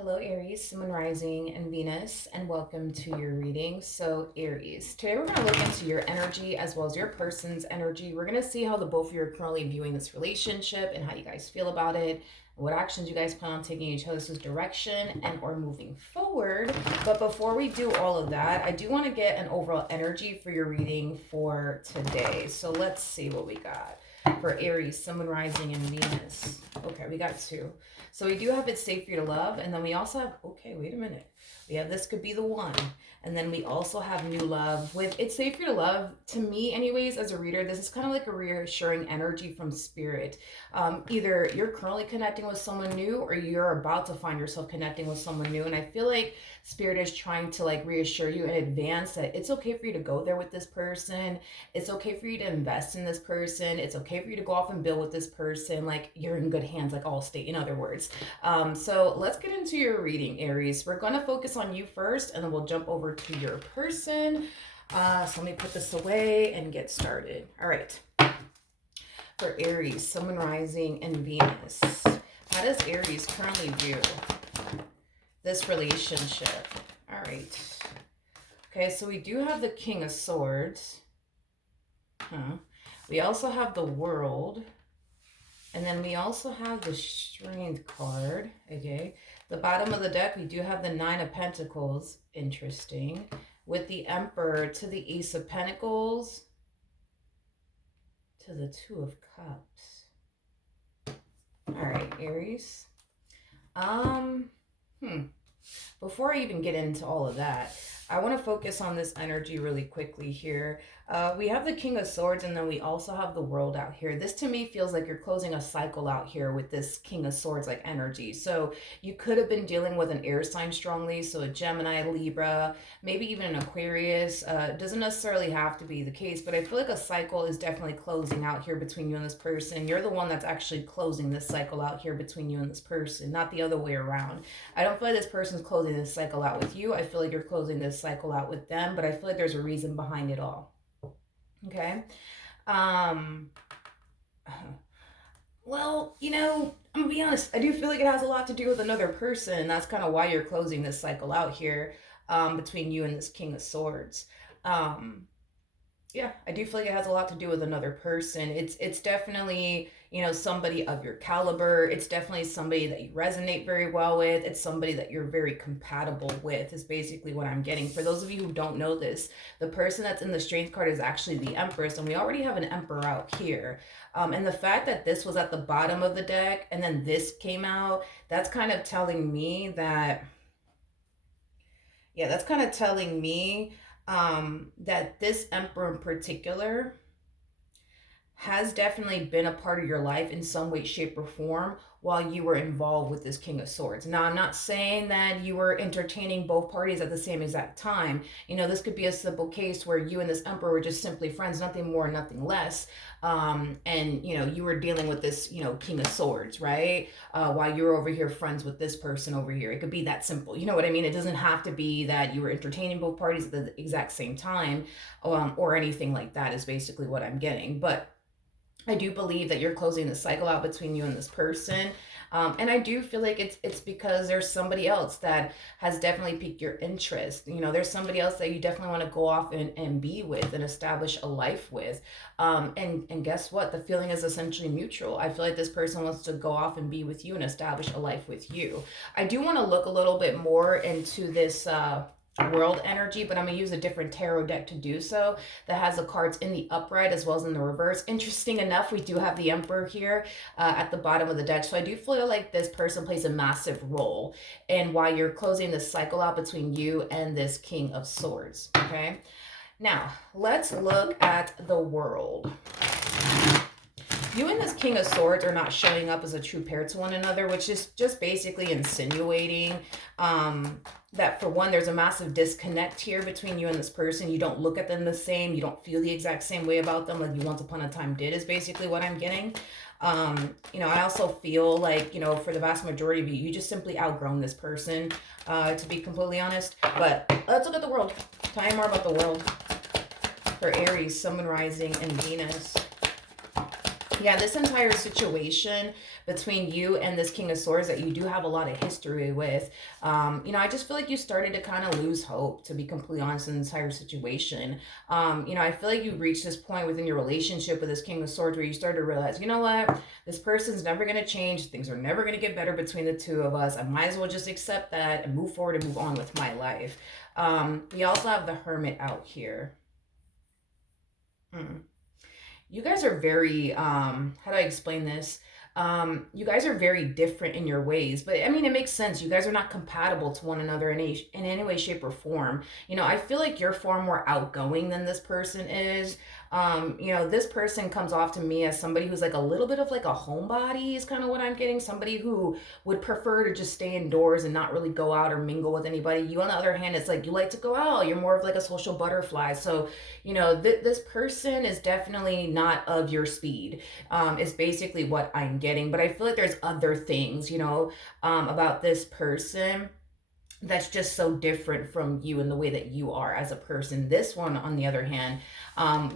Hello, Aries, Sun, Rising, and Venus, and welcome to your reading. So, Aries, today we're going to look into your energy as well as your person's energy. We're going to see how the both of you are currently viewing this relationship and how you guys feel about it, what actions you guys plan on taking each other's direction and or moving forward. But before we do all of that, I do want to get an overall energy for your reading for today. So let's see what we got for Aries, Sun, Rising, and Venus. Okay, we got two. So we do have It's Safe for You to Love, and then we also have, okay, wait a minute. We have This Could Be the One. And then we also have New Love. With It's Safe for You to Love, to me anyways, as a reader, this is kind of like a reassuring energy from spirit. Either you're currently connecting with someone new or you're about to find yourself connecting with someone new. And I feel like spirit is trying to like reassure you in advance that it's okay for you to go there with this person. It's okay for you to invest in this person. It's okay for you to go off and build with this person. Like you're in good hands, like all state, in other words. So let's get into your reading, Aries. We're going to focus on you first, and then we'll jump over to your person. So let me put this away and get started. All right. For Aries, Sun, Rising, and Venus. How does Aries currently view this relationship? All right. Okay, so we do have the King of Swords. We also have the World. And then we also have the Strength card. Okay. The bottom of the deck, we do have the Nine of Pentacles. Interesting. With the Emperor to the Ace of Pentacles to the Two of Cups. All right, Aries. Before I even get into all of that, I want to focus on this energy really quickly here. We have the King of Swords, and then we also have the World out here. This to me feels like you're closing a cycle out here with this King of Swords like energy. So you could have been dealing with an air sign strongly, so a Gemini, Libra, maybe even an Aquarius. It doesn't necessarily have to be the case, but I feel like a cycle is definitely closing out here between you and this person. You're the one that's actually closing this cycle out here between you and this person, not the other way around. I don't feel like this person's closing this cycle out with you. I feel like you're closing this cycle out with them, but I feel like there's a reason behind it all. Okay. Well, I'm gonna be honest. I do feel like it has a lot to do with another person. That's kind of why you're closing this cycle out here, between you and this King of Swords. Um, yeah, I do feel like it has a lot to do with another person. It's definitely, somebody of your caliber. It's definitely somebody that you resonate very well with. It's somebody that you're very compatible with, is basically what I'm getting. For those of you who don't know this, the person that's in the Strength card is actually the Empress, and we already have an Emperor out here. And the fact that this was at the bottom of the deck and then this came out, that's kind of telling me that, yeah, that's kind of telling me that this Emperor in particular has definitely been a part of your life in some way, shape, or form while you were involved with this King of Swords. Now, I'm not saying that you were entertaining both parties at the same exact time. This could be a simple case where you and this Emperor were just simply friends, nothing more, nothing less. And you were dealing with this, King of Swords, right? While you were over here friends with this person over here. It could be that simple. You know what I mean? It doesn't have to be that you were entertaining both parties at the exact same time, or anything like that, is basically what I'm getting. But I do believe that you're closing the cycle out between you and this person. And I do feel like it's because there's somebody else that has definitely piqued your interest. There's somebody else that you definitely want to go off and be with and establish a life with. And guess what? The feeling is essentially mutual. I feel like this person wants to go off and be with you and establish a life with you. I do want to look a little bit more into this World energy, but I'm going to use a different tarot deck to do so, that has the cards in the upright as well as in the reverse. Interesting enough, we do have the Emperor here at the bottom of the deck. So I do feel like this person plays a massive role in why you're closing this cycle out between you and this King of Swords. Okay. Now, let's look at the World. You and this King of Swords are not showing up as a true pair to one another, which is just basically insinuating that, for one, there's a massive disconnect here between you and this person. You don't look at them the same. You don't feel the exact same way about them like you once upon a time did, is basically what I'm getting. I also feel like, for the vast majority of you, you just simply outgrown this person, to be completely honest. But let's look at the World. Tell me more about the World for Aries, Sun, Rising, and Venus. Yeah, this entire situation between you and this King of Swords that you do have a lot of history with, I just feel like you started to kind of lose hope, to be completely honest, in the entire situation. I feel like you reached this point within your relationship with this King of Swords where you started to realize, you know what, this person's never going to change. Things are never going to get better between the two of us. I might as well just accept that and move forward and move on with my life. We also have the Hermit out here. Hmm. You guys are very how do I explain this, you guys are very different in your ways, but I mean it makes sense. You guys are not compatible to one another in any way, shape, or form. I feel like you're far more outgoing than this person is. This person comes off to me as somebody who's like a little bit of like a homebody, is kind of what I'm getting. Somebody who would prefer to just stay indoors and not really go out or mingle with anybody. You, on the other hand, it's like you like to go out. You're more of like a social butterfly. So this person is definitely not of your speed, is basically what I'm getting. But I feel like there's other things, about this person that's just so different from you in the way that you are as a person. This one, on the other hand,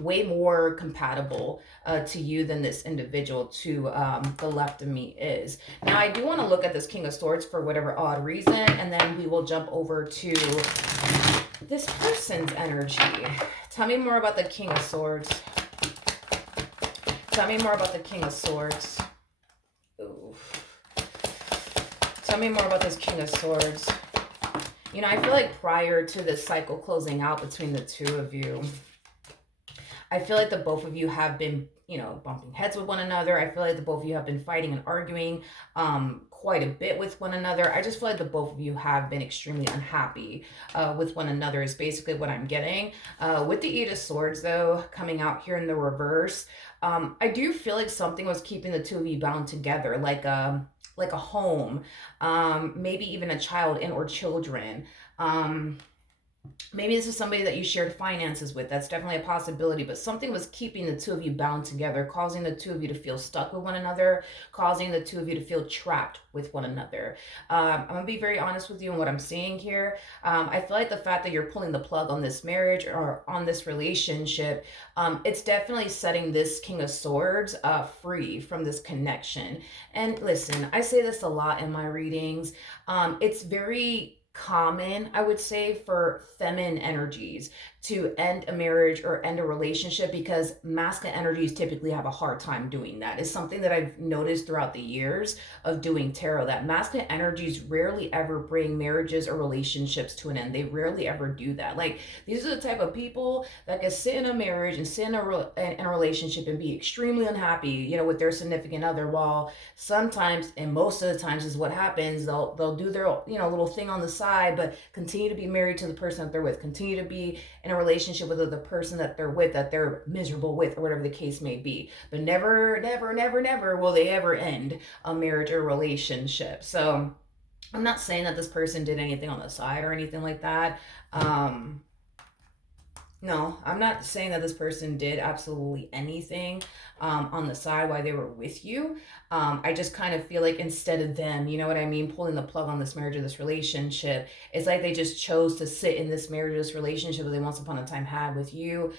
way more compatible to you than this individual to the left of me is. Now, I do want to look at this King of Swords for whatever odd reason, and then we will jump over to this person's energy. Tell me more about the King of Swords. Tell me more about the King of Swords. Ooh. Tell me more about this King of Swords. I feel like prior to this cycle closing out between the two of you, I feel like the both of you have been, bumping heads with one another. I feel like the both of you have been fighting and arguing quite a bit with one another. I just feel like the both of you have been extremely unhappy with one another, is basically what I'm getting. With the Eight of Swords, though, coming out here in the reverse, I do feel like something was keeping the two of you bound together, like a home, maybe even a child and or children. Maybe this is somebody that you shared finances with. That's definitely a possibility, but something was keeping the two of you bound together, causing the two of you to feel stuck with one another, causing the two of you to feel trapped with one another. I'm going to be very honest with you in what I'm seeing here. I feel like the fact that you're pulling the plug on this marriage or on this relationship, it's definitely setting this King of Swords free from this connection. And listen, I say this a lot in my readings. It's very common, I would say, for feminine energies to end a marriage or end a relationship, because masculine energies typically have a hard time doing that. It's something that I've noticed throughout the years of doing tarot, that masculine energies rarely ever bring marriages or relationships to an end. They rarely ever do that. Like, these are the type of people that can sit in a marriage and sit in a relationship and be extremely unhappy, with their significant other, while sometimes, and most of the times is what happens, they'll do their little thing on the side, but continue to be married to the person that they're with, continue to be in a relationship with the person that they're with, that they're miserable with, or whatever the case may be. But never, never, never, never will they ever end a marriage or relationship. So I'm not saying that this person did anything on the side or anything like that. No, I'm not saying that this person did absolutely anything on the side while they were with you. I just kind of feel like instead of them, you know what I mean, pulling the plug on this marriage or this relationship, it's like they just chose to sit in this marriage or this relationship that they once upon a time had with you,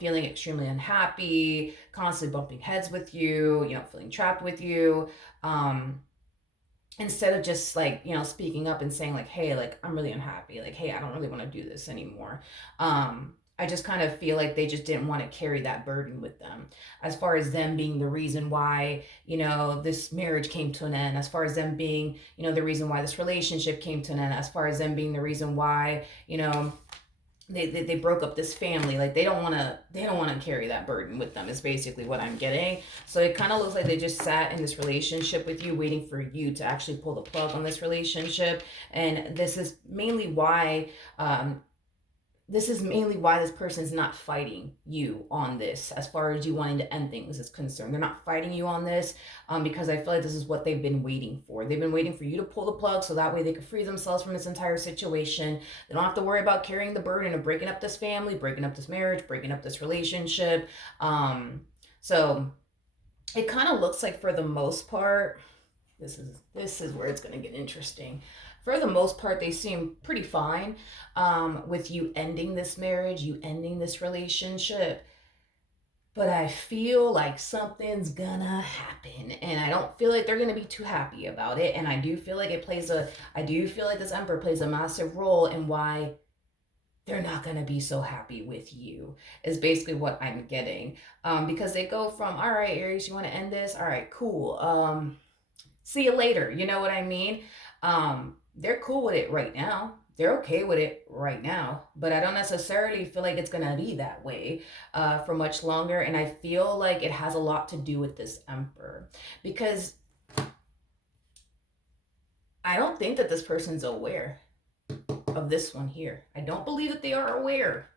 feeling extremely unhappy, constantly bumping heads with you, feeling trapped with you. Instead of just like, speaking up and saying like, hey, like, I'm really unhappy, like, hey, I don't really want to do this anymore. I just kind of feel like they just didn't want to carry that burden with them, as far as them being the reason why, this marriage came to an end, as far as them being, the reason why this relationship came to an end, as far as them being the reason why, they broke up this family. Like, they don't want to carry that burden with them, is basically what I'm getting. So it kind of looks like they just sat in this relationship with you, waiting for you to actually pull the plug on this relationship. And this is mainly why this person is not fighting you on this, as far as you wanting to end things is concerned. They're not fighting you on this because I feel like this is what they've been waiting for. They've been waiting for you to pull the plug so that way they could free themselves from this entire situation. They don't have to worry about carrying the burden of breaking up this family, breaking up this marriage, breaking up this relationship. So it kind of looks like, for the most part, this is where it's going to get interesting. For the most part, they seem pretty fine with you ending this marriage, you ending this relationship. but I feel like something's gonna happen, and I don't feel like they're gonna be too happy about it. And I do feel like this Emperor plays a massive role in why they're not gonna be so happy with you. Is basically what I'm getting, because they go from, all right, Aries, you want to end this? All right, cool. See you later. You know what I mean? They're cool with it right now. They're okay with it right now, but I don't necessarily feel like it's gonna be that way for much longer. And I feel like it has a lot to do with this Emperor, because I don't think that this person's aware of this one here. I don't believe that they are aware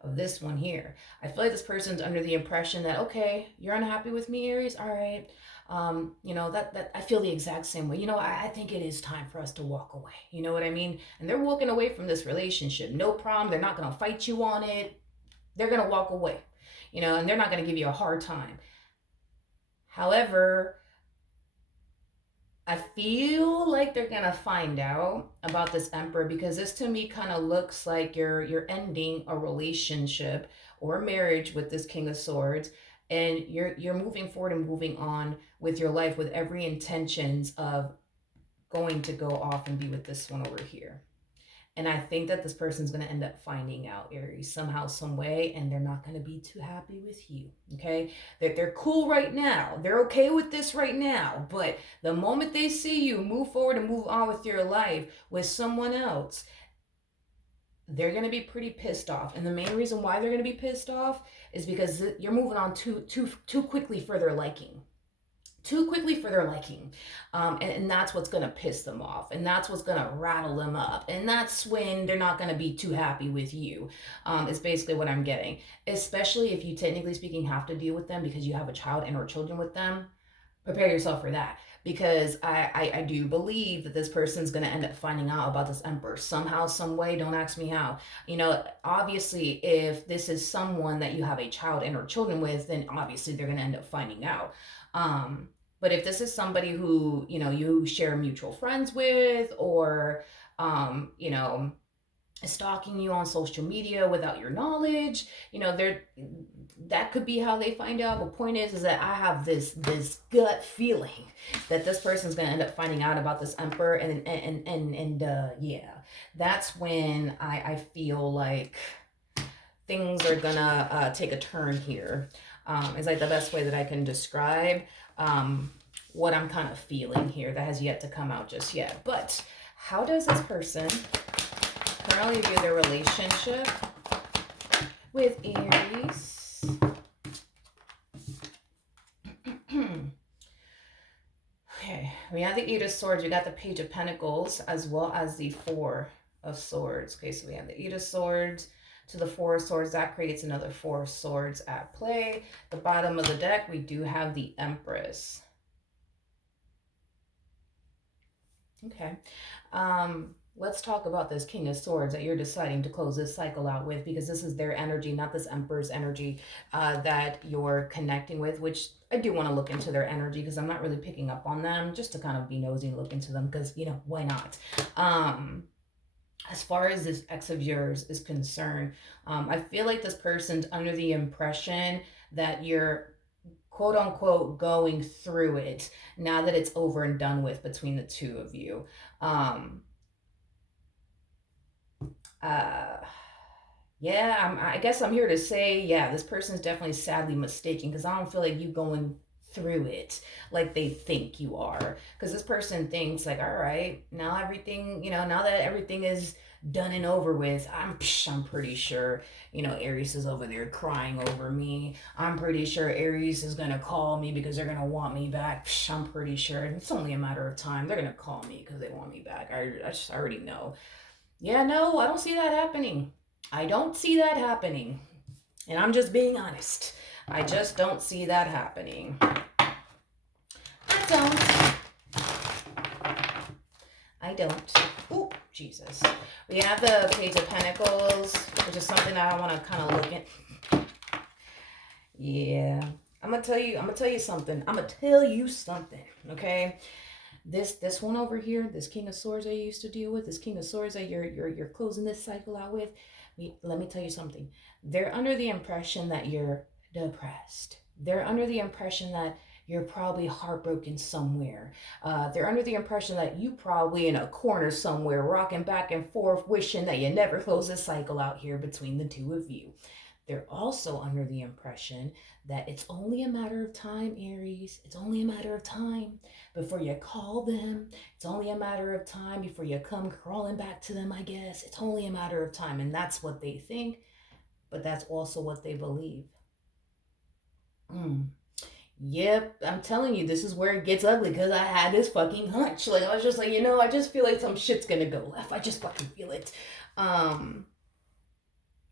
of this one here. I feel like this person's under the impression that, okay, you're unhappy with me, Aries. All right. That I feel the exact same way. I think it is time for us to walk away. You know what I mean? And they're walking away from this relationship. No problem. They're not going to fight you on it. They're going to walk away, and they're not going to give you a hard time. However, I feel like they're gonna find out about this Emperor, because this to me kind of looks like you're ending a relationship or a marriage with this King of Swords, and you're moving forward and moving on with your life with every intentions of going to go off and be with this one over here. And I think that this person's going to end up finding out, Aries, somehow, some way, and they're not going to be too happy with you. Okay? That they're cool right now. They're okay with this right now. But the moment they see you move forward and move on with your life with someone else, they're going to be pretty pissed off. And the main reason why they're going to be pissed off is because you're moving on too quickly for their liking, too quickly for their liking. And that's what's going to piss them off. And that's what's going to rattle them up. And that's when they're not going to be too happy with you, is basically what I'm getting. Especially if you, technically speaking, have to deal with them because you have a child and or children with them. Prepare yourself for that, because I do believe that this person's going to end up finding out about this Emperor somehow, some way. Don't ask me how. Obviously, if this is someone that you have a child and or children with, then obviously they're going to end up finding out. But if this is somebody who, you share mutual friends with, or, stalking you on social media without your knowledge, there, that could be how they find out. But point is that I have this gut feeling that this person's going to end up finding out about this Emperor. And yeah, that's when I feel like things are gonna take a turn here. Is like the best way that I can describe what I'm kind of feeling here, that has yet to come out just yet. But how does this person currently view their relationship with Aries? Okay, we have the Eight of Swords, we got the Page of Pentacles, as well as the Four of Swords. Okay, so we have the Eight of Swords to the Four of Swords. That creates another Four of Swords at play. The bottom of the deck, we do have the Empress. Okay. Let's talk about this King of Swords that you're deciding to close this cycle out with, because this is their energy, not this Emperor's energy that you're connecting with, which I do want to look into their energy, because I'm not really picking up on them, just to kind of be nosy and look into them, because, why not? As far as this ex of yours is concerned, I feel like this person's under the impression that you're quote unquote going through it now that it's over and done with between the two of you. Yeah, I guess I'm here to say, yeah, this person's definitely sadly mistaken, because I don't feel like you going through it like they think you are. Because this person thinks like, all right, now everything, now that everything is done and over with, I'm pretty sure, Aries is over there crying over me. I'm pretty sure Aries is gonna call me because they're gonna want me back. I'm pretty sure it's only a matter of time. They're gonna call me because they want me back. I just already know. Yeah, no, I don't see that happening. I don't see that happening. And I'm just being honest. I just don't see that happening. I don't. Oh, Jesus. We have the Page of Pentacles, which is something that I want to kind of look at. Yeah. I'm gonna tell you something, okay? This one over here, this King of Swords I used to deal with, this King of Swords that you're closing this cycle out with, let me tell you something. They're under the impression that you're depressed. They're under the impression that you're probably heartbroken somewhere. They're under the impression that you probably in a corner somewhere, rocking back and forth, wishing that you never close this cycle out here between the two of you. They're also under the impression that it's only a matter of time, Aries. It's only a matter of time before you call them. It's only a matter of time before you come crawling back to them, I guess. It's only a matter of time. And that's what they think, but that's also what they believe. Mm. Yep, I'm telling you, this is where it gets ugly because I had this fucking hunch. Like, I was just like, I just feel like some shit's gonna go left. I just fucking feel it. Um,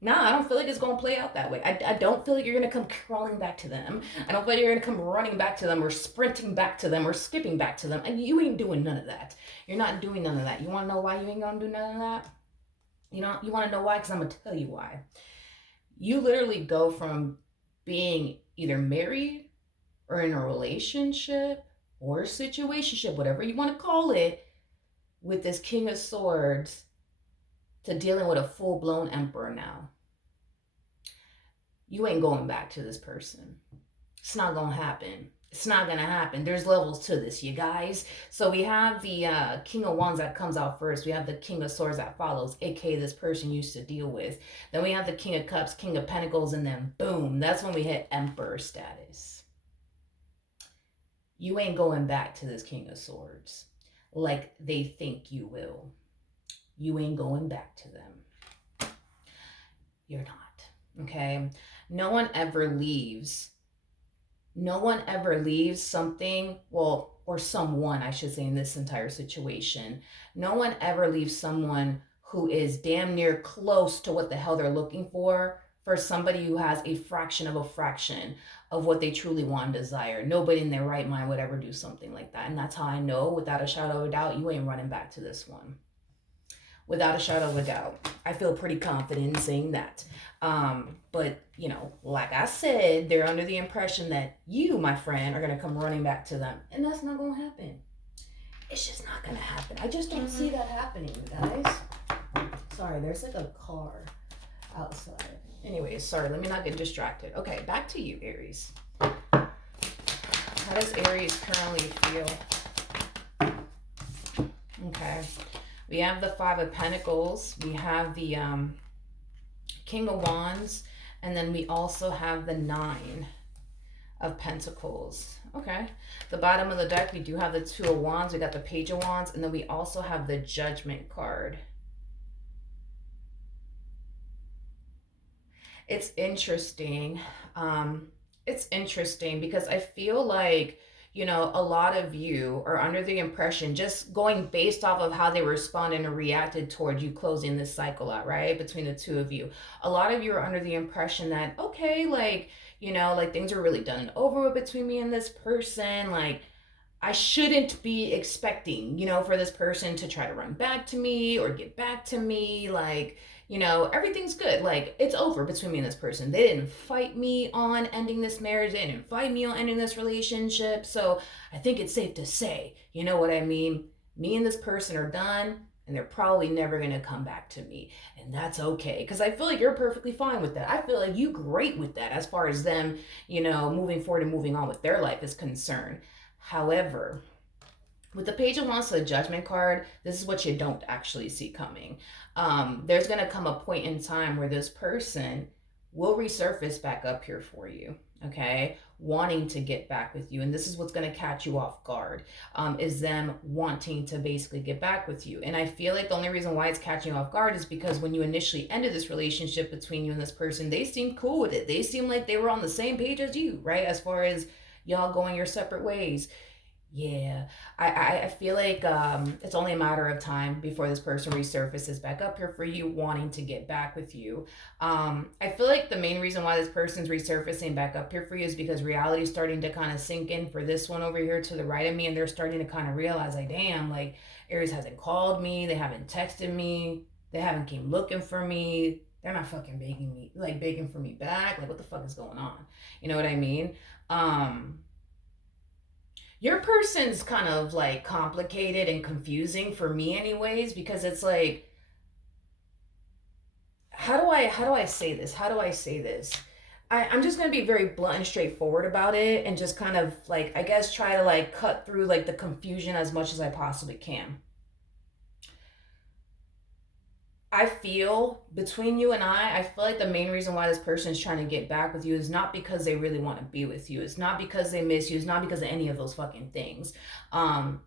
Nah, I don't feel like it's gonna play out that way. I don't feel like you're gonna come crawling back to them. I don't feel like you're gonna come running back to them or sprinting back to them or skipping back to them. And you ain't doing none of that. You're not doing none of that. You wanna know why you ain't gonna do none of that? You wanna know why? Because I'm gonna tell you why. You literally go from being either married or in a relationship or a situationship, whatever you wanna call it, with this King of Swords to dealing with a full blown Emperor now. You ain't going back to this person. It's not gonna happen. It's not gonna happen. There's levels to this, you guys. So we have the King of Wands that comes out first. We have the King of Swords that follows, aka this person used to deal with. Then we have the King of Cups, King of Pentacles, and then boom, that's when we hit Emperor status. You ain't going back to this King of Swords like they think you will. You ain't going back to them. You're not. Okay? No one ever leaves. No one ever leaves something, well, or someone, I should say, in this entire situation. No one ever leaves someone who is damn near close to what the hell they're looking for somebody who has a fraction of what they truly want and desire. Nobody in their right mind would ever do something like that. And that's how I know, without a shadow of a doubt, you ain't running back to this one. Without a shadow of a doubt. I feel pretty confident in saying that. But, like I said, they're under the impression that you, my friend, are going to come running back to them. And that's not going to happen. It's just not going to happen. I just don't see that happening, guys. Sorry, there's like a car outside. Anyways, sorry, let me not get distracted. Okay, back to you, Aries. How does Aries currently feel? Okay. We have the Five of Pentacles. We have the King of Wands. And then we also have the Nine of Pentacles. Okay. The bottom of the deck, we do have the Two of Wands. We got the Page of Wands. And then we also have the Judgment card. It's interesting. It's interesting because I feel like, a lot of you are under the impression, just going based off of how they responded and reacted toward you closing this cycle out, right? Between the two of you. A lot of you are under the impression that, okay, like, like things are really done and over with between me and this person. Like, I shouldn't be expecting, for this person to try to run back to me or get back to me. Like, everything's good. Like, it's over between me and this person. They didn't fight me on ending this marriage. They didn't fight me on ending this relationship. So I think it's safe to say, you know what I mean? Me and this person are done, and they're probably never going to come back to me. And that's okay. Because I feel like you're perfectly fine with that. I feel like you great with that as far as them, moving forward and moving on with their life is concerned. However, with the Page of Wands to the Judgment card, this is what you don't actually see coming. There's going to come a point in time where this person will resurface back up here for you, okay? Wanting to get back with you. And this is what's going to catch you off guard, is them wanting to basically get back with you. And I feel like the only reason why it's catching you off guard is because when you initially ended this relationship between you and this person, they seemed cool with it. They seemed like they were on the same page as you, right? As far as y'all going your separate ways. Yeah, I feel like it's only a matter of time before this person resurfaces back up here for you, wanting to get back with you. I feel like the main reason why this person's resurfacing back up here for you is because reality is starting to kind of sink in for this one over here to the right of me, and they're starting to kind of realize, like, damn, like, Aries hasn't called me, they haven't texted me, they haven't came looking for me, they're not fucking begging for me back. Like, what the fuck is going on? You know what I mean? Your person's kind of like complicated and confusing for me anyways, because it's like, how do I say this? I'm just gonna be very blunt and straightforward about it, and just kind of like, I guess, try to like cut through like the confusion as much as I possibly can. I feel between you and I feel like the main reason why this person is trying to get back with you is not because they really want to be with you. It's not because they miss you. It's not because of any of those fucking things. Um,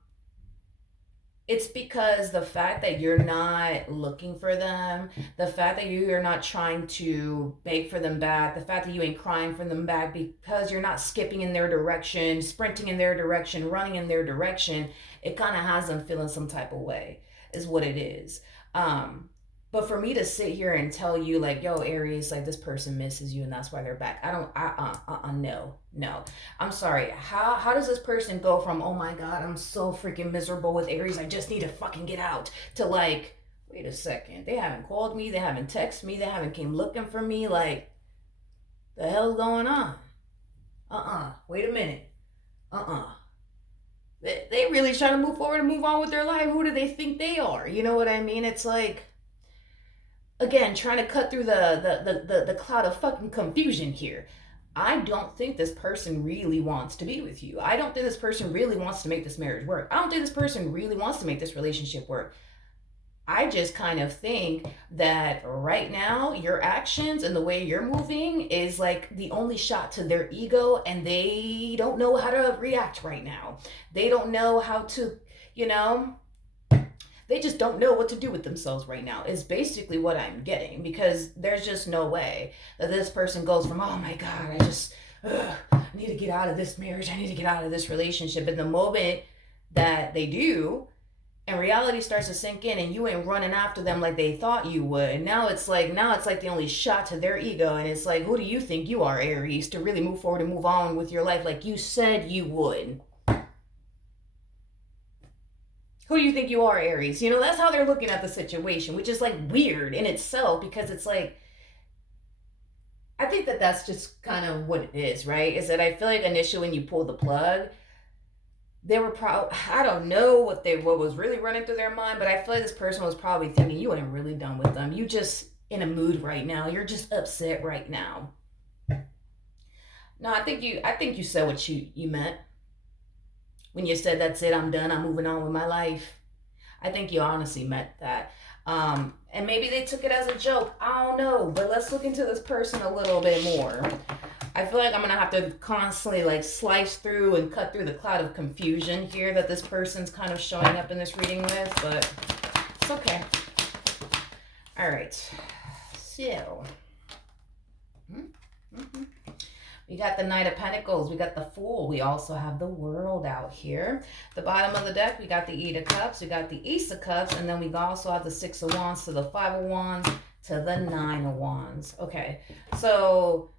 it's because the fact that you're not looking for them, the fact that you're not trying to beg for them back, the fact that you ain't crying for them back, because you're not skipping in their direction, sprinting in their direction, running in their direction, it kind of has them feeling some type of way, is what it is. Um, but for me to sit here and tell you like, yo, Aries, like this person misses you and that's why they're back. I don't, no, no. I'm sorry. How does this person go from, oh my God, I'm so freaking miserable with Aries, I just need to fucking get out, to like, wait a second, they haven't called me, they haven't texted me, they haven't came looking for me, like, the hell's going on? Wait a minute. They really trying to move forward and move on with their life. Who do they think they are? You know what I mean? It's like, again, trying to cut through the cloud of fucking confusion here. I don't think this person really wants to be with you. I don't think this person really wants to make this marriage work. I don't think this person really wants to make this relationship work. I just kind of think that right now, your actions and the way you're moving is like the only shot to their ego, and they don't know how to react right now. They don't know how to, you know, they just don't know what to do with themselves right now, is basically what I'm getting, because there's just no way that this person goes from, oh my God, I need to get out of this marriage, I need to get out of this relationship. And the moment that they do, and reality starts to sink in, and you ain't running after them like they thought you would, and now it's like the only shot to their ego, and it's like, who do you think you are, Aries, to really move forward and move on with your life like you said you would? Who do you think you are, Aries? You know, that's how they're looking at the situation, which is like weird in itself, because it's like, I think that that's just kind of what it is, right? Is that I feel like initially when you pull the plug, they were probably, I don't know what was really running through their mind, but I feel like this person was probably thinking, you ain't really done with them. You just in a mood right now. You're just upset right now. No, I think you said what you meant when you said, that's it, I'm done, I'm moving on with my life. I think you honestly meant that. And maybe they took it as a joke. I don't know. But let's look into this person a little bit more. I feel like I'm going to have to constantly like slice through and cut through the cloud of confusion here that this person's kind of showing up in this reading with. But it's okay. All right. So. Mm-hmm. We got the Knight of Pentacles. We got the Fool. We also have the World out here. The bottom of the deck, we got the Eight of Cups. We got the Ace of Cups. And then we also have the Six of Wands to the Five of Wands to the Nine of Wands. Okay, so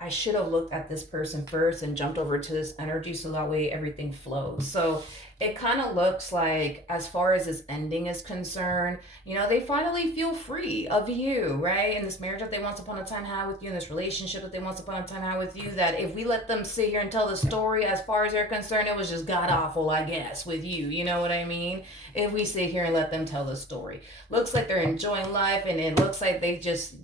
I should have looked at this person first and jumped over to this energy so that way everything flows. So it kind of looks like, as far as this ending is concerned, you know, they finally feel free of you, right? In this marriage that they once upon a time had with you, in this relationship that they once upon a time had with you, that if we let them sit here and tell the story, as far as they're concerned, it was just god awful, I guess, with you. You know what I mean? If we sit here and let them tell the story. Looks like they're enjoying life, and it looks like they just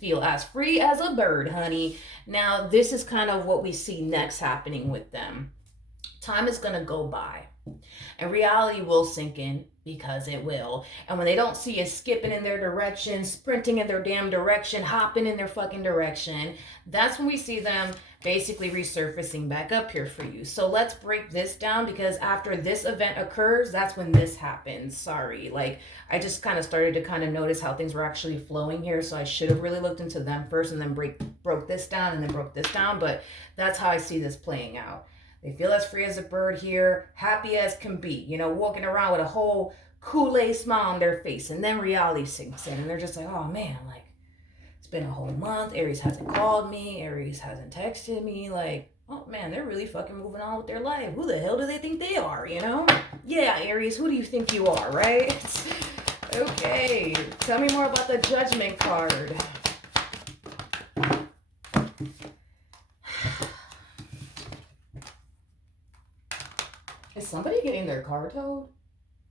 feel as free as a bird, honey. Now, this is kind of what we see next happening with them. Time is going to go by. And reality will sink in, because it will. And when they don't see you skipping in their direction, sprinting in their damn direction, hopping in their fucking direction, that's when we see them basically resurfacing back up here for you. So let's break this down, because after this event occurs, that's when this happens. Sorry. Like, I just kind of started to kind of notice how things were actually flowing here. So I should have really looked into them first and then broke this down and then broke this down. But that's how I see this playing out. They feel as free as a bird here, happy as can be, you know, walking around with a whole Kool-Aid smile on their face. And then reality sinks in, and they're just like, oh man, like, it's been a whole month. Aries hasn't called me. Aries hasn't texted me. Like, oh man, they're really fucking moving on with their life. Who the hell do they think they are, you know? Yeah, Aries, who do you think you are, right? Okay, tell me more about the Judgment card. Is somebody getting their car towed?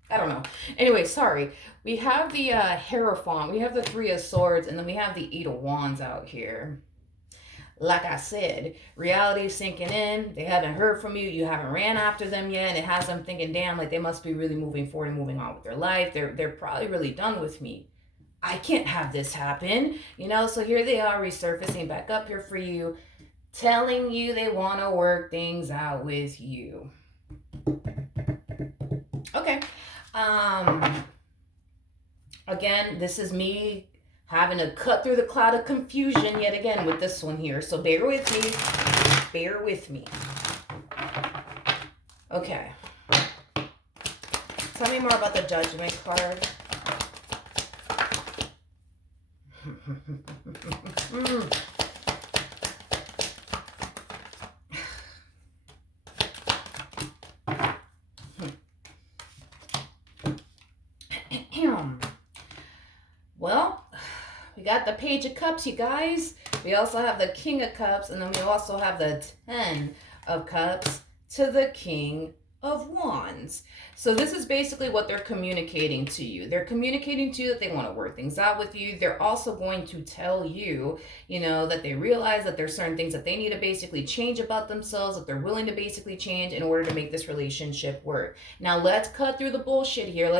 I don't know. Anyway, sorry. We have the Hierophant. We have the Three of Swords. And then we have the Eight of Wands out here. Like I said, reality sinking in. They haven't heard from you. You haven't ran after them yet. And it has them thinking, damn, like they must be really moving forward and moving on with their life. They're probably really done with me. I can't have this happen. So here they are resurfacing back up here for you, telling you they want to work things out with you. Okay. Um Again, this is me having to cut through the cloud of confusion yet again with this one here. So bear with me. Bear with me. Okay. Tell me more about the Judgment card. Well, we got the Page of Cups, you guys. We also have the King of Cups, and then we also have the 10 of Cups to the King of Wands. So this is basically what they're communicating to you. They're communicating to you that they want to work things out with you. They're also going to tell you, that they realize that there's certain things that they need to basically change about themselves, that they're willing to basically change in order to make this relationship work. Now let's cut through the bullshit here.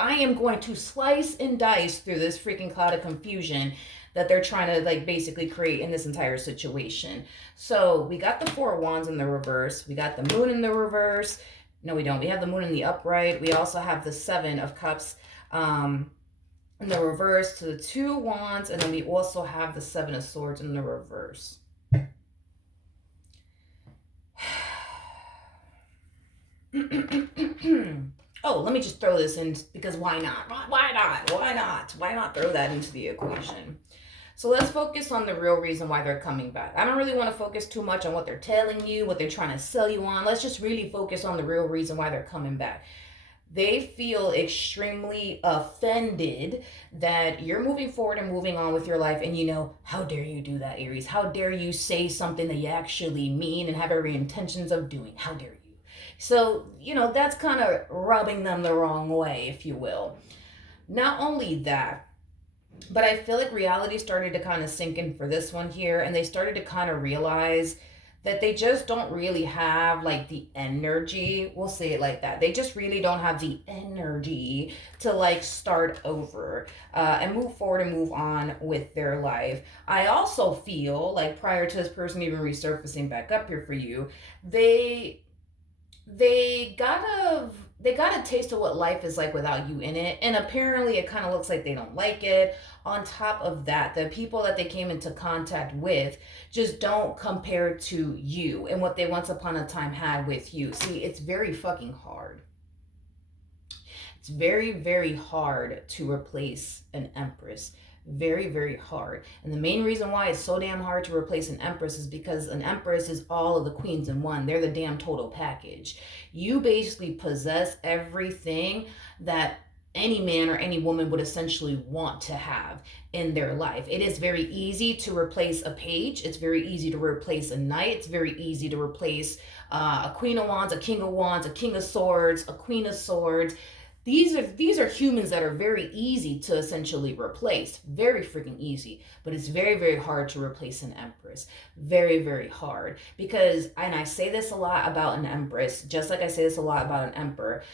I am going to slice and dice through this freaking cloud of confusion that they're trying to basically create in this entire situation. So we got the Four of Wands in the reverse. We got the Moon in the reverse. No, we don't. We have the Moon in the upright. We also have the Seven of Cups in the reverse to the Two of Wands. And then we also have the Seven of Swords in the reverse. Oh, let me just throw this in because why not? Why not? Why not? Why not throw that into the equation? So let's focus on the real reason why they're coming back. I don't really want to focus too much on what they're telling you, what they're trying to sell you on. Let's just really focus on the real reason why they're coming back. They feel extremely offended that you're moving forward and moving on with your life. And how dare you do that, Aries? How dare you say something that you actually mean and have every intentions of doing? How dare you? So, that's kind of rubbing them the wrong way, if you will. Not only that, but I feel like reality started to kind of sink in for this one here, and they started to kind of realize that they just don't really have the energy. We'll say it like that. They just really don't have the energy to start over and move forward and move on with their life. I also feel like prior to this person even resurfacing back up here for you, they got a taste of what life is like without you in it, and apparently it kind of looks like they don't like it. On top of that, the people that they came into contact with just don't compare to you and what they once upon a time had with you. See, it's very fucking hard. It's very, very hard to replace an Empress. Very, very hard. And the main reason why it's so damn hard to replace an Empress is because an Empress is all of the queens in one. They're the damn total package. You basically possess everything that any man or any woman would essentially want to have in their life. It is very easy to replace a page. It's very easy to replace a knight. It's very easy to replace a queen of wands, a king of wands, a king of swords, a queen of swords. These are humans that are very easy to essentially replace. Very freaking easy. But it's very, very hard to replace an Empress. Very, very hard. Because, and I say this a lot about an Empress, just like I say this a lot about an Emperor,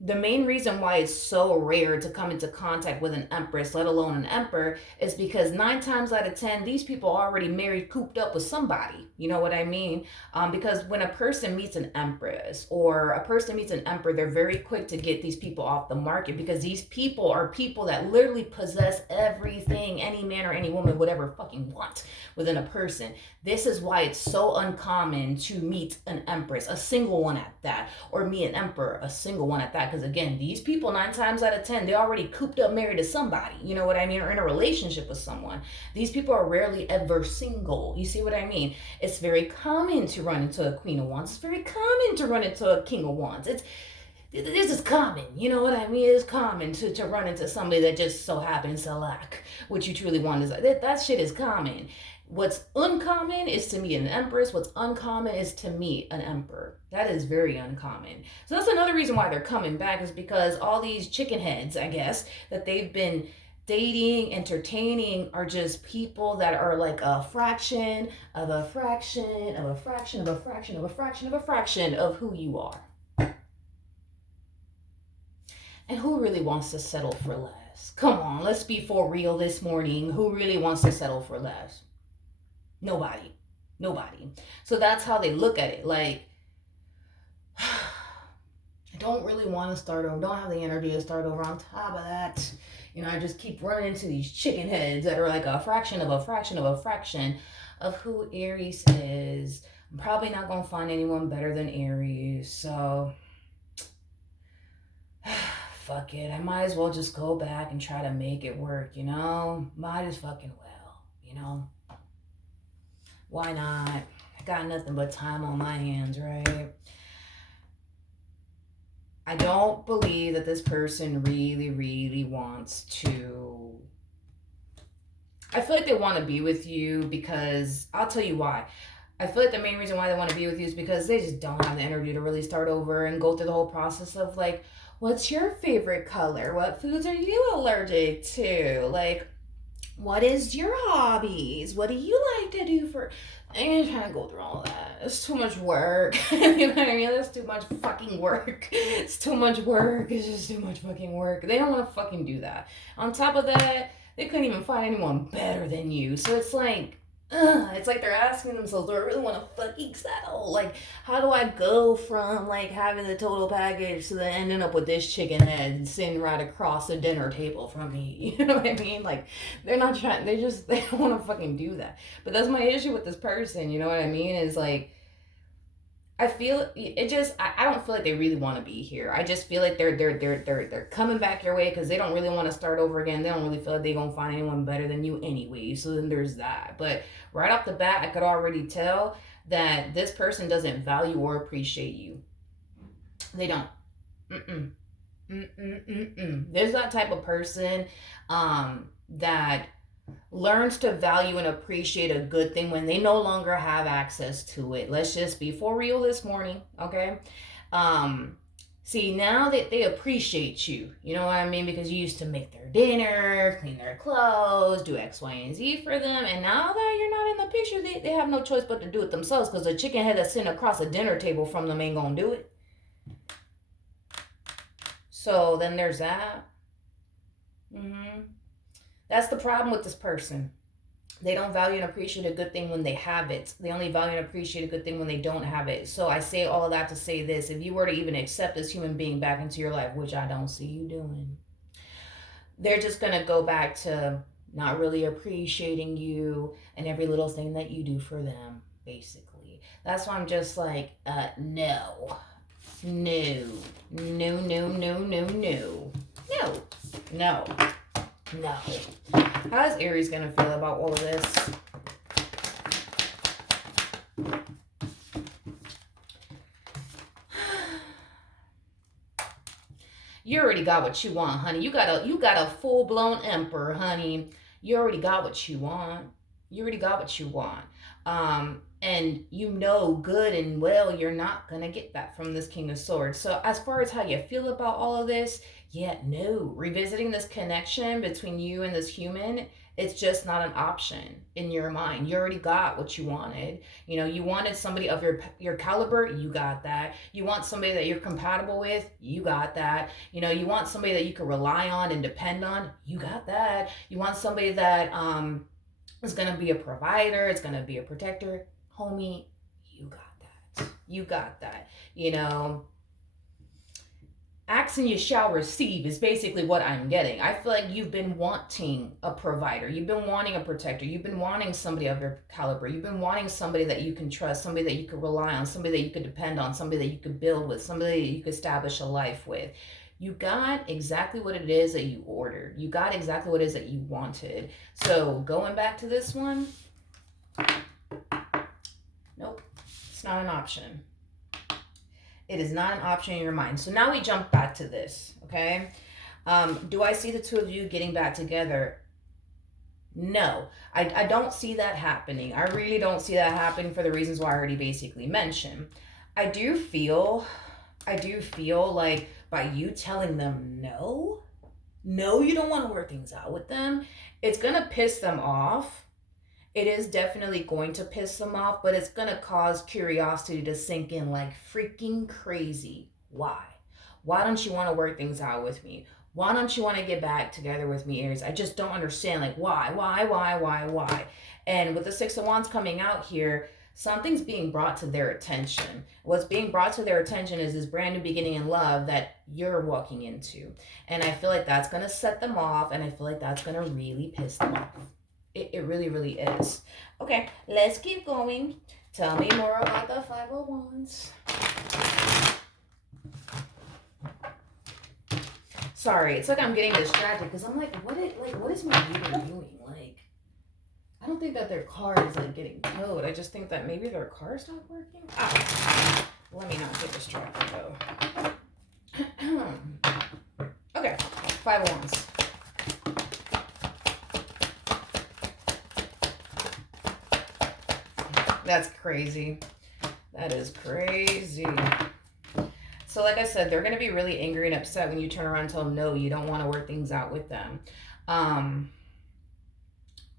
the main reason why it's so rare to come into contact with an Empress, let alone an Emperor, is because 9 times out of 10, these people are already married, cooped up with somebody. You know what I mean? Because when a person meets an Empress or a person meets an Emperor, they're very quick to get these people off the market, because these people are people that literally possess everything any man or any woman would ever fucking want within a person. This is why it's so uncommon to meet an Empress, a single one at that, or meet an Emperor, a single one at that. Because again, these people 9 times out of 10, they're already cooped up married to somebody, you know what I mean, or in a relationship with someone. These people are rarely ever single. You see what I mean? It's very common to run into a Queen of Wands. It's very common to run into a King of Wands. This is common, you know what I mean? It's common to run into somebody that just so happens to lack what you truly want. That shit is common. What's uncommon is to meet an Empress. What's uncommon is to meet an Emperor. That is very uncommon. So that's another reason why they're coming back, is because all these chicken heads, I guess, that they've been Dating, entertaining are just people that are like a fraction of a fraction of a fraction of a fraction of a fraction of a fraction of who you are. And who really wants to settle for less? Come on, let's be for real this morning. Who really wants to settle for less? Nobody. Nobody. So that's how they look at it. Like, I don't really want to start over. Don't have the energy to start over. On top of that, I just keep running into these chicken heads that are like a fraction of a fraction of a fraction of who Aries is. I'm probably not going to find anyone better than Aries. So, fuck it. I might as well just go back and try to make it work, Might as fucking well, Why not? I got nothing but time on my hands, right? I don't believe that this person really, really wants to. I feel like they want to be with you because I'll tell you why. I feel like the main reason why they want to be with you is because they just don't have the energy to really start over and go through the whole process of like, what's your favorite color? What foods are you allergic to? Like, what is your hobbies? What do you like to do for? I ain't trying to go through all of that. It's too much work. You know what I mean? That's too much fucking work. It's too much work. It's just too much fucking work. They don't want to fucking do that. On top of that, they couldn't even find anyone better than you. So it's like, it's like they're asking themselves, do I really want to fucking settle? Like, how do I go from like having the total package to then ending up with this chicken head sitting right across the dinner table from me? You know what I mean? Like, they're not trying, they don't want to fucking do that. But that's my issue with this person, you know what I mean? Is like, I feel it just. I don't feel like they really want to be here. I just feel like they're coming back your way because they don't really want to start over again. They don't really feel like they're gonna find anyone better than you anyway. So then there's that. But right off the bat, I could already tell that this person doesn't value or appreciate you. They don't. Mm-mm. Mm-mm-mm-mm. There's that type of person that learns to value and appreciate a good thing when they no longer have access to it. Let's just be for real this morning, okay? See, now that they appreciate you, you know what I mean? Because you used to make their dinner, clean their clothes, do X, Y, and Z for them. And now that you're not in the picture, they have no choice but to do it themselves because the chicken head that's sitting across a dinner table from them ain't gonna do it. So then there's that. That's the problem with this person. They don't value and appreciate a good thing when they have it. They only value and appreciate a good thing when they don't have it. So I say all of that to say this. If you were to even accept this human being back into your life, which I don't see you doing, they're just going to go back to not really appreciating you and every little thing that you do for them, basically. That's why I'm just like, no. No. No, no, no, no, no. No. No. No. How is Aries going to feel about all of this? You already got what you want, honey. You got a full-blown emperor, honey. You already got what you want. You already got what you want. And you know good and well you're not going to get that from this King of Swords. So as far as how you feel about all of this, yeah, no. Revisiting this connection between you and this human, it's just not an option in your mind. You already got what you wanted. You wanted somebody of your caliber, you got that. You want somebody that you're compatible with, you got that. You want somebody that you can rely on and depend on, you got that. You want somebody that is going to be a provider, it's going to be a protector. Homie, you got that. You got that. Ask and you shall receive is basically what I'm getting. I feel like you've been wanting a provider. You've been wanting a protector. You've been wanting somebody of your caliber. You've been wanting somebody that you can trust, somebody that you could rely on, somebody that you could depend on, somebody that you could build with, somebody that you could establish a life with. You got exactly what it is that you ordered. You got exactly what it is that you wanted. So going back to this one, nope, it's not an option. It is not an option in your mind. So now we jump back to this, okay? Do I see the two of you getting back together? No, I don't see that happening. I really don't see that happening for the reasons why I already basically mentioned. I do feel like by you telling them no, know you don't want to work things out with them, it's going to piss them off. It is definitely going to piss them off, but it's going to cause curiosity to sink in like freaking crazy. Why? Why don't you want to work things out with me? Why don't you want to get back together with me, Aries? I just don't understand. Like, why? And with the Six of Wands coming out here, something's being brought to their attention. What's being brought to their attention is this brand new beginning in love that you're walking into. And I feel like that's going to set them off, and I feel like that's going to really piss them off. It really, really is. Okay, let's keep going. Tell me more about the Five of Wands. Sorry, it's like I'm getting distracted because I'm like, what is my reader doing? Like, I don't think that their car is like getting towed. I just think that maybe their car stopped working. Ah, let me not get distracted though. Okay, Five of Wands. That's crazy. That is crazy. So like I said, they're going to be really angry and upset when you turn around and tell them, no, you don't want to work things out with them. And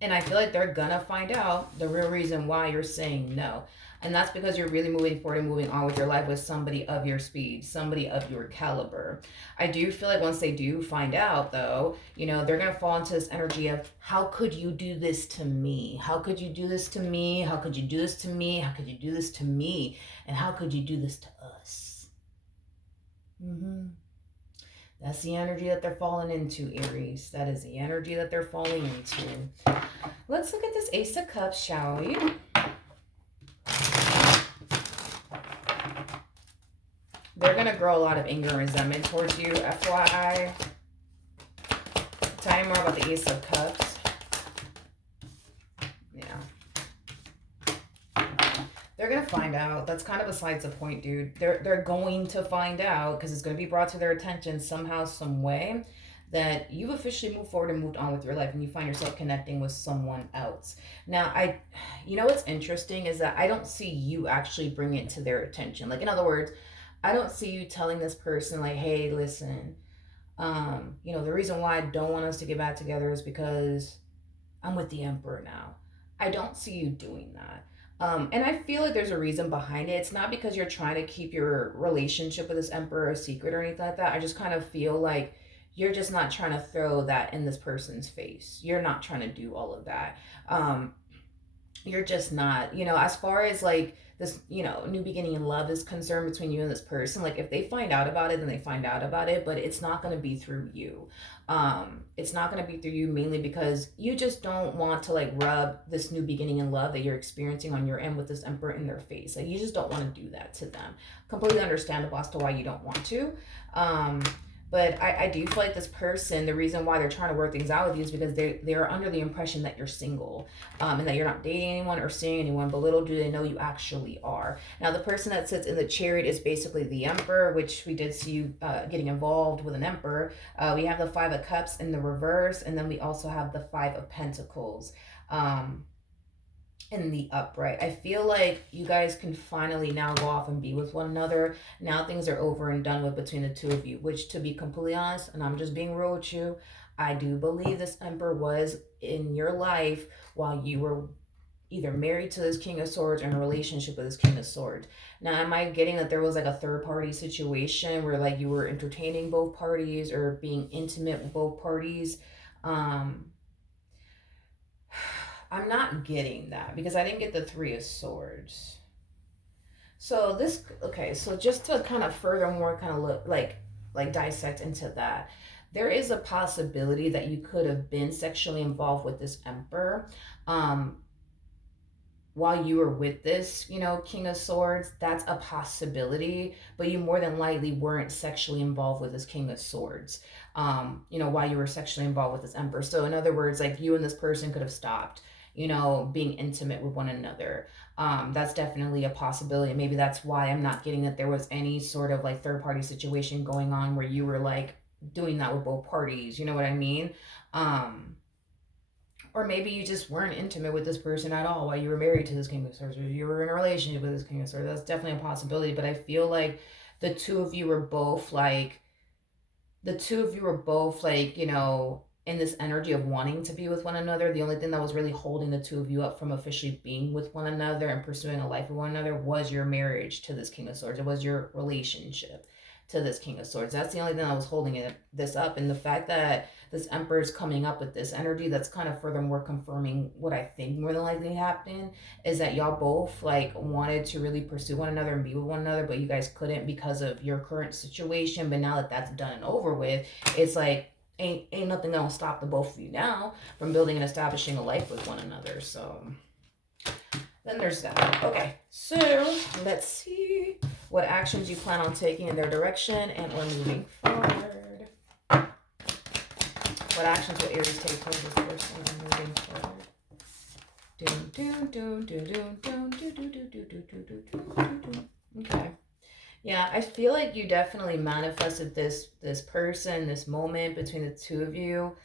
I feel like they're going to find out the real reason why you're saying no. And that's because you're really moving forward and moving on with your life with somebody of your speed, somebody of your caliber. I do feel like once they do find out, though, you know, they're going to fall into this energy of, how could you do this to me? How could you do this to me? How could you do this to me? How could you do this to me? And how could you do this to us? That's the energy that they're falling into, Aries. That is the energy that they're falling into. Let's look at this Ace of Cups, shall we? They're going to grow a lot of anger and resentment towards you, FYI. Tell me more about the Ace of Cups. They're going to find out. That's kind of besides the point, dude. They're going to find out because it's going to be brought to their attention somehow, some way, that you've officially moved forward and moved on with your life and you find yourself connecting with someone else. Now, you know what's interesting is that I don't see you actually bring it to their attention. Like, in other words, I don't see you telling this person, like, hey, listen, you know, the reason why I don't want us to get back together is because I'm with the Emperor now. I don't see you doing that. And I feel like there's a reason behind it. It's not because you're trying to keep your relationship with this Emperor a secret or anything like that. I just kind of feel like you're just not trying to throw that in this person's face. You're not trying to do all of that. You're just not, you know, as far as like this, you know, new beginning in love is concerned between you and this person, like if they find out about it, then they find out about it, but it's not going to be through you. It's not going to be through you mainly because you just don't want to like rub this new beginning in love that you're experiencing on your end with this Emperor in their face. Like you just don't want to do that to them. Completely understandable as to why you don't want to. But I do feel like this person, the reason why they're trying to work things out with you is because they're under the impression that you're single, and that you're not dating anyone or seeing anyone, but little do they know you actually are. Now, the person that sits in the Chariot is basically the Emperor, which we did see you getting involved with an Emperor. We have the Five of Cups in the reverse, and then we also have the Five of Pentacles. In the upright. I feel like you guys can finally now go off and be with one another. Now things are over and done with between the two of you, which, to be completely honest, and I'm just being real with you, I do believe this Emperor was in your life while you were either married to this King of Swords or in a relationship with this King of Swords. Now, am I getting that there was like a third party situation where like you were entertaining both parties or being intimate with both parties? I'm not getting that because I didn't get the Three of Swords. So this, okay, so just to kind of furthermore kind of look like dissect into that, there is a possibility that you could have been sexually involved with this Emperor while you were with this, you know, King of Swords. That's a possibility, but you more than likely weren't sexually involved with this King of Swords, you know, while you were sexually involved with this Emperor. So in other words, like you and this person could have stopped, you know, being intimate with one another. That's definitely a possibility. Maybe that's why I'm not getting that there was any sort of like third party situation going on where you were like doing that with both parties. You know what I mean? Or maybe you just weren't intimate with this person at all while you were married to this King of Swords, or you were in a relationship with this King of Swords. That's definitely a possibility. But I feel like the two of you were both like the two of you are both like, in this energy of wanting to be with one another. The only thing that was really holding the two of you up from officially being with one another and pursuing a life with one another was your marriage to this King of Swords. It was your relationship to this King of Swords. That's the only thing that was holding this up. And the fact that this Emperor is coming up with this energy, that's kind of furthermore confirming what I think more than likely happened, is that y'all both like wanted to really pursue one another and be with one another, but you guys couldn't because of your current situation. But now that that's done and over with, it's like ain't nothing gonna stop the both of you now from building and establishing a life with one another. So then there's that. Okay, so let's see what actions you plan on taking in their direction and or moving forward. What actions will Aries take towards this person and moving forward? Okay. Yeah, I feel like you definitely manifested this person, this moment between the two of you,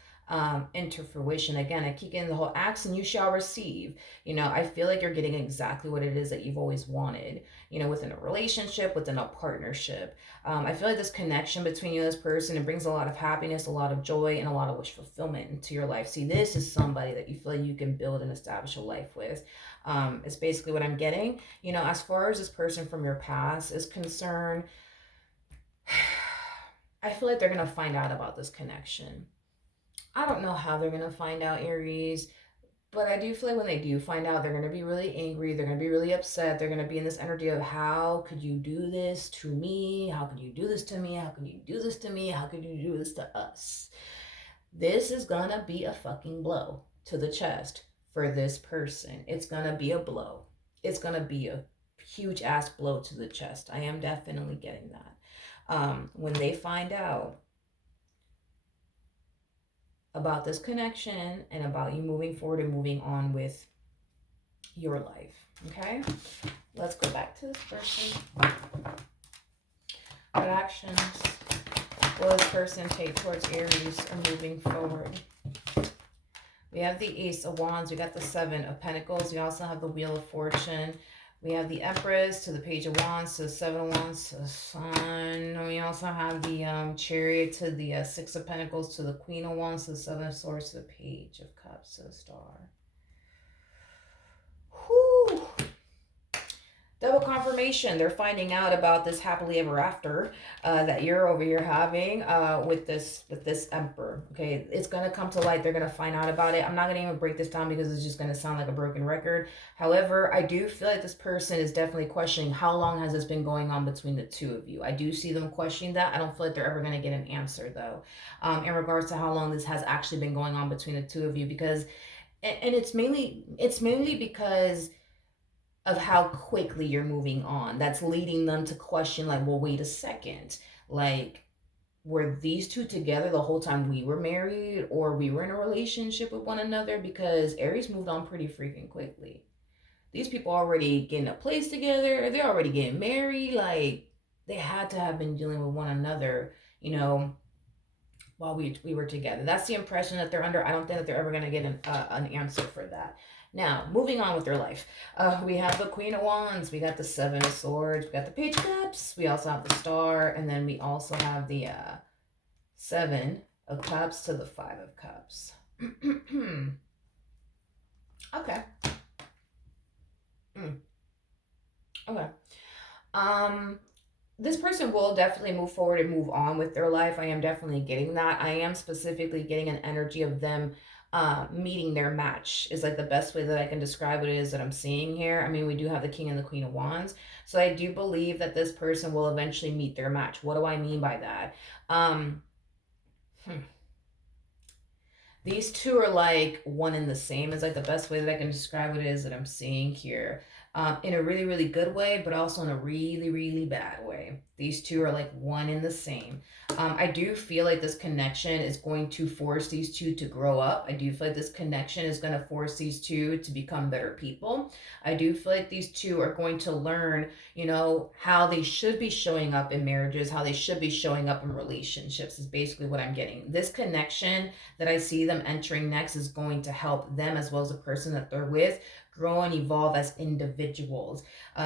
into fruition. Again, I keep getting the whole "ask and you shall receive." I feel like you're getting exactly what it is that you've always wanted. Within a relationship, within a partnership. I feel like this connection between you and this person, it brings a lot of happiness, a lot of joy, and a lot of wish fulfillment into your life. See, this is somebody that you feel like you can build and establish a life with. It's basically what I'm getting. As far as this person from your past is concerned, I feel like they're going to find out about this connection. I don't know how they're going to find out, Aries, but I do feel like when they do find out, they're going to be really angry. They're going to be really upset. They're going to be in this energy of, how could you do this to me? How could you do this to me? How could you do this to me? How could you do this to us? This is going to be a fucking blow to the chest for this person. It's going to be a blow. It's going to be a huge ass blow to the chest. I am definitely getting that. When they find out about this connection and about you moving forward and moving on with your life. Okay? Let's go back to this person. What actions will this person take towards Aries or moving forward? We have the Ace of Wands. We got the Seven of Pentacles. We also have the Wheel of Fortune. We have the Empress to the Page of Wands to the Seven of Wands to the Sun. We also have the Chariot to the Six of Pentacles to the Queen of Wands to the Seven of Swords to the Page of Cups to the Star. Whew. Double confirmation. They're finding out about this happily ever after that you're over here having with this Emperor. Okay, it's gonna come to light. They're gonna find out about it. I'm not gonna even break this down because it's just gonna sound like a broken record. However, I do feel like this person is definitely questioning, how long has this been going on between the two of you. I do see them questioning that. I don't feel like they're ever gonna get an answer though, in regards to how long this has actually been going on between the two of you, because, and it's mainly because of how quickly you're moving on. That's leading them to question, like, well, wait a second. Like, were these two together the whole time we were married, or we were in a relationship with one another? Because Aries moved on pretty freaking quickly. These people already getting a place together. They're already getting married. Like, they had to have been dealing with one another, while we were together. That's the impression that they're under. I don't think that they're ever going to get an answer for that. Now, moving on with their life. We have the Queen of Wands. We got the Seven of Swords. We got the Page of Cups. We also have the Star. And then we also have the Seven of Cups to the Five of Cups. Okay. Okay. This person will definitely move forward and move on with their life. I am definitely getting that. I am specifically getting an energy of them meeting their match, is like the best way that I can describe what it is that I'm seeing here. I mean, we do have the King and the Queen of Wands. So I do believe that this person will eventually meet their match. What do I mean by that? These two are like one and the same, is like the best way that I can describe what it is that I'm seeing here. In a really, really good way, but also in a really, really bad way. These two are like one and the same. I do feel like this connection is going to force these two to grow up. I do feel like this connection is going to force these two to become better people. I do feel like these two are going to learn, how they should be showing up in marriages, how they should be showing up in relationships, is basically what I'm getting. This connection that I see them entering next is going to help them, as well as the person that they're with, grow and evolve as individuals.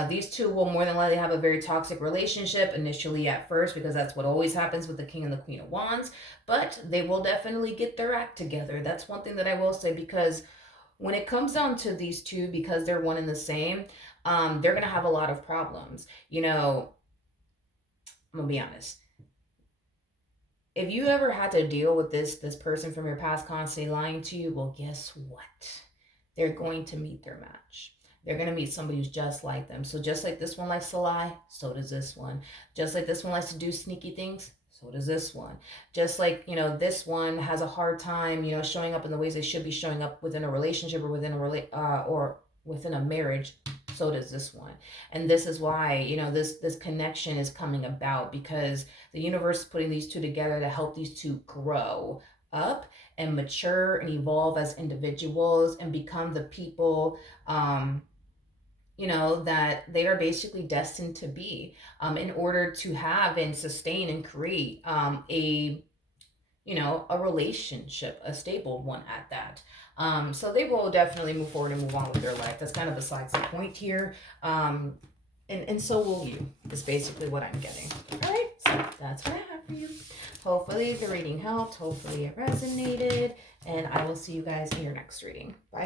These two will more than likely have a very toxic relationship initially at first, because that's what always happens with the King and the Queen of Wands, but they will definitely get their act together. That's one thing that I will say, because when it comes down to these two, because they're one and the same, they're going to have a lot of problems. You know, I'm going to be honest, if you ever had to deal with this person from your past constantly lying to you, well, guess what? They're going to meet their match. They're going to meet somebody who's just like them. So just like this one likes to lie, so does this one. Just like this one likes to do sneaky things, so does this one. Just like, this one has a hard time, showing up in the ways they should be showing up within a relationship, or within a marriage, so does this one. And this is why, this connection is coming about, because the universe is putting these two together to help these two grow up and mature and evolve as individuals and become the people, that they are basically destined to be, in order to have and sustain and create, a relationship, a stable one at that. So they will definitely move forward and move on with their life. That's kind of besides the point here. And so will you, is basically what I'm getting. All right, so that's what I have for you. Hopefully the reading helped. Hopefully it resonated. And I will see you guys in your next reading. Bye.